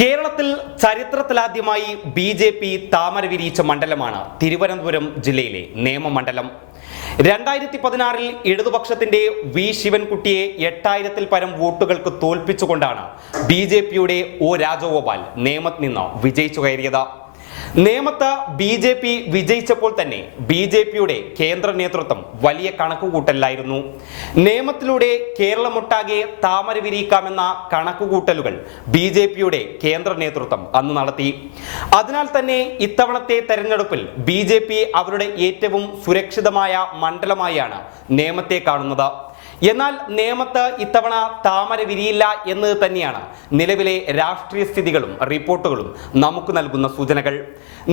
കേരളത്തിൽ ചരിത്രത്തിലാദ്യമായി B J P താമര വിരിയിച്ച മണ്ഡലമാണ് തിരുവനന്തപുരം ജില്ലയിലെ നേമമണ്ഡലം. രണ്ടായിരത്തി പതിനാറിൽ ഇടതുപക്ഷത്തിന്റെ വി ശിവൻകുട്ടിയെ എട്ടായിരത്തിൽ പരം വോട്ടുകൾക്ക് തോൽപ്പിച്ചുകൊണ്ടാണ് ബി ജെ പിയുടെ ഒ രാജഗോപാൽ നേമത്ത് നിന്ന് വിജയിച്ചു കയറിയത് നേമത്ത് ബി ജെ പി വിജയിച്ചപ്പോൾ തന്നെ ബി ജെ പിയുടെ കേന്ദ്ര നേതൃത്വം വലിയ കണക്കുകൂട്ടലായിരുന്നു നേമത്തിലൂടെ കേരളമൊട്ടാകെ താമര വിരിയിക്കാമെന്ന കണക്കുകൂട്ടലുകൾ ബി ജെ പിയുടെ കേന്ദ്ര നേതൃത്വം അന്ന് നടത്തി. അതിനാൽ തന്നെ ഇത്തവണത്തെ തെരഞ്ഞെടുപ്പിൽ ബി ജെ പി അവരുടെ ഏറ്റവും സുരക്ഷിതമായ മണ്ഡലമായാണ് നേമത്തെ കാണുന്നത്. എന്നാൽ നേമത്ത് ഇത്തവണ താമര വിരിയില്ല എന്ന് തന്നെയാണ് നിലവിലെ രാഷ്ട്രീയ സ്ഥിതികളും റിപ്പോർട്ടുകളും നമുക്ക് നൽകുന്ന സൂചനകൾ.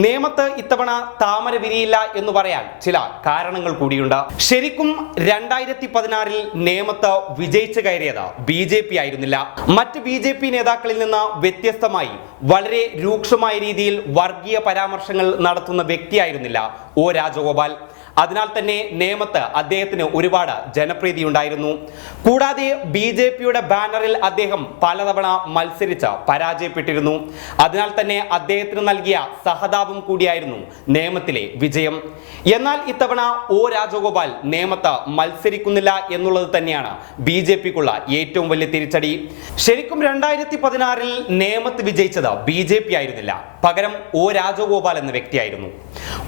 നേമത്ത് ഇത്തവണ താമര വിരിയില്ല എന്ന് പറയാൻ ചില കാരണങ്ങൾ കൂടിയുണ്ട്. ശരിക്കും രണ്ടായിരത്തി പതിനാറിൽ നേമത്ത് വിജയിച്ചു കയറിയത് ബി ജെ പി ആയിരുന്നില്ല. മറ്റ് ബി ജെ പി നേതാക്കളിൽ നിന്ന് വ്യത്യസ്തമായി വളരെ രൂക്ഷമായ രീതിയിൽ വർഗീയ പരാമർശങ്ങൾ നടത്തുന്ന വ്യക്തിയായിരുന്നില്ല ഒ രാജഗോപാൽ. അതിനാൽ തന്നെ നേമത്ത് അദ്ദേഹത്തിന് ഒരുപാട് ജനപ്രീതി ഉണ്ടായിരുന്നു. കൂടാതെ ബി ജെ പിയുടെ ബാനറിൽ അദ്ദേഹം പലതവണ മത്സരിച്ച് പരാജയപ്പെട്ടിരുന്നു. അതിനാൽ തന്നെ അദ്ദേഹത്തിന് നൽകിയ സഹതാപം കൂടിയായിരുന്നു നേമത്തിലെ വിജയം. എന്നാൽ ഇത്തവണ ഒ രാജഗോപാൽ നേമത്ത് മത്സരിക്കുന്നില്ല എന്നുള്ളത് തന്നെയാണ് ബി ജെ പിക്കുള്ള ഏറ്റവും വലിയ തിരിച്ചടി. ശരിക്കും രണ്ടായിരത്തി പതിനാറിൽ നേമത്ത് വിജയിച്ചത് ബി ജെ പി ആയിരുന്നില്ല. പകരം ഒ രാജഗോപാൽ എന്ന വ്യക്തിയായിരുന്നു.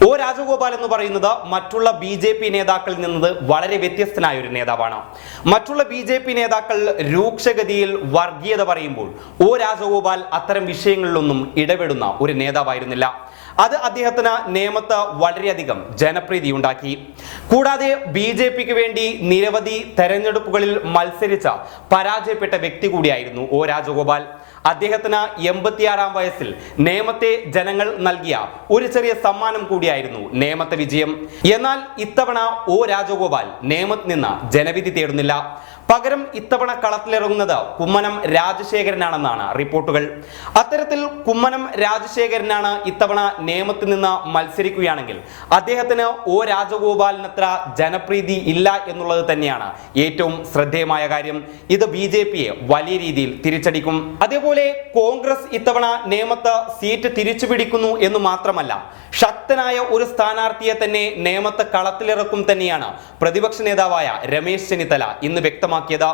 ഒ രാജഗോപാൽ എന്ന് പറയുന്നത് മറ്റുള്ള ബി ജെ പി നേതാക്കളിൽ നിന്നത് വളരെ വ്യത്യസ്തനായ ഒരു നേതാവാണ്. മറ്റുള്ള ബി ജെ പി നേതാക്കൾ രൂക്ഷഗതിയിൽ വർഗീയത പറയുമ്പോൾ ഒ രാജഗോപാൽ അത്തരം വിഷയങ്ങളിലൊന്നും ഇടപെടുന്ന ഒരു നേതാവായിരുന്നില്ല. അത് അദ്ദേഹത്തിന് നേമത്ത് വളരെയധികം ജനപ്രീതി ഉണ്ടാക്കി. കൂടാതെ ബി ജെ പിക്ക് വേണ്ടി നിരവധി തെരഞ്ഞെടുപ്പുകളിൽ മത്സരിച്ച പരാജയപ്പെട്ട വ്യക്തി കൂടിയായിരുന്നു ഒ രാജഗോപാൽ. അദ്ദേഹത്തിന് എൺപത്തിയാറാം വയസ്സിൽ നേമത്തെ ജനങ്ങൾ നൽകിയ ഒരു ചെറിയ സമ്മാനം കൂടിയായിരുന്നു നേമത്തെ വിജയം. എന്നാൽ ഇത്തവണ ഒ രാജഗോപാൽ നേമത്ത് നിന്ന് ജനവിധി തേടുന്നില്ല. പകരം ഇത്തവണ കളത്തിലിറങ്ങുന്നത് കുമ്മനം രാജശേഖരനാണെന്നാണ് റിപ്പോർട്ടുകൾ. അത്തരത്തിൽ കുമ്മനം രാജശേഖരനാണ് ഇത്തവണ നേമത്ത് നിന്ന് മത്സരിക്കുകയാണെങ്കിൽ അദ്ദേഹത്തിന് ഒ രാജഗോപാലിനത്ര ജനപ്രീതി ഇല്ല എന്നുള്ളത് തന്നെയാണ് ഏറ്റവും ശ്രദ്ധേയമായ കാര്യം. ഇത് ബി വലിയ രീതിയിൽ തിരിച്ചടിക്കും. അതേപോലെ കോൺഗ്രസ് ഇത്തവണ നേമത്ത് സീറ്റ് തിരിച്ചു പിടിക്കുന്നു എന്ന് മാത്രമല്ല ശക്തനായ ഒരു സ്ഥാനാർത്ഥിയെ തന്നെ നേമത്ത് കളത്തിലിറക്കും തന്നെയാണ് പ്രതിപക്ഷ നേതാവായ രമേശ് ചെന്നിത്തല ഇന്ന് വ്യക്തമാക്കിയത്.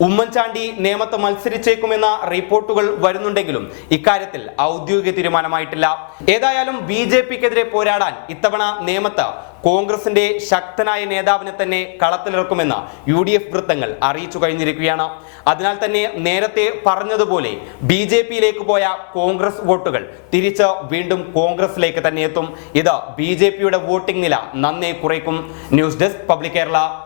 ഉമ്മൻചാണ്ടി നിയമത്ത് മത്സരിച്ചേക്കുമെന്ന റിപ്പോർട്ടുകൾ വരുന്നുണ്ടെങ്കിലും ഇക്കാര്യത്തിൽ ഔദ്യോഗിക തീരുമാനമായിട്ടില്ല. ഏതായാലും ബി ജെ പിക്കെതിരെ പോരാടാൻ ഇത്തവണ നിയമത്ത് കോൺഗ്രസിന്റെ ശക്തനായ നേതാവിനെ തന്നെ കളത്തിലിറക്കുമെന്ന് യു ഡി എഫ് വൃത്തങ്ങൾ അറിയിച്ചു കഴിഞ്ഞിരിക്കുകയാണ്. അതിനാൽ തന്നെ നേരത്തെ പറഞ്ഞതുപോലെ ബി ജെ പിയിലേക്ക് പോയ കോൺഗ്രസ് വോട്ടുകൾ തിരിച്ച് വീണ്ടും കോൺഗ്രസിലേക്ക് തന്നെ എത്തും. ഇത് ബി ജെ പിയുടെ വോട്ടിംഗ് നില നന്നേ കുറയ്ക്കും. News desk public Kerala.